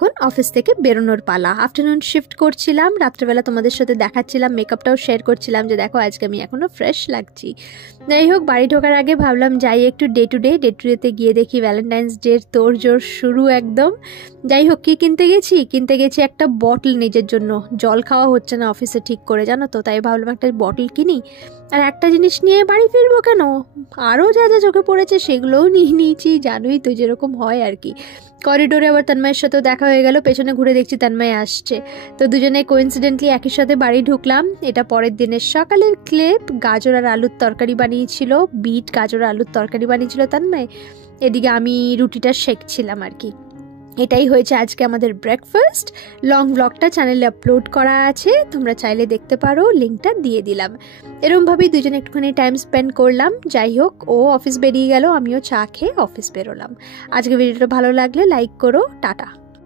এখন অফিস থেকে বেরোনোর পালা। আফটারনুন শিফট করছিলাম, রাত্রেবেলা তোমাদের সাথে দেখাচ্ছিলাম, মেকআপটাও শেয়ার করছিলাম যে দেখো আজকে আমি এখনও ফ্রেশ লাগছি। যাই হোক, বাড়ি ঢোকার আগে ভাবলাম যাই একটু ডে টু ডেতে গিয়ে দেখি ভ্যালেন্টাইন্স ডের তোড়জোড় শুরু একদম। যাই হোক, কি কিনতে গেছি একটা বটল নিজের জন্য। জল খাওয়া হচ্ছে না অফিসে ঠিক করে, জানো তো, তাই ভাবলাম একটা বটল কিনি। আর একটা জিনিস নিয়ে বাড়ি ফিরবো কেন, আরও যা যা চোখে পড়েছে সেগুলোও নিয়ে নিয়েছি, জানোই তো যেরকম হয় আর কি। করিডোরে আবার তন্ময়ের সাথেও দেখা হয়ে গেল, পেছনে ঘুরে দেখছি তন্ময় আসছে। তো দুজনে কোইন্সিডেন্টলি একই সাথে বাড়ি ঢুকলাম। এটা পরের দিনের সকালের ক্লিপ। গাজর আর আলুর তরকারি বানিয়েছিল, বিট গাজর আলুর তরকারি বানিয়েছিল তন্ময়, এদিকে আমি রুটিটা সেঁকছিলাম আর কি। এটাই হয়েছে আজকে আমাদের ব্রেকফাস্ট। লং ব্লগটা চ্যানেলে আপলোড করা আছে, তোমরা চাইলে দেখতে পারো, লিঙ্কটা দিয়ে দিলাম। এরমভাবেই দুজনে একটুখানি টাইম স্পেন্ড করলাম। যাই হোক, ও অফিস বেরিয়ে গেল, আমিও চা খেয়ে অফিস বেরোলাম। আজকে ভিডিওটা ভালো লাগলে লাইক করো। টাটা।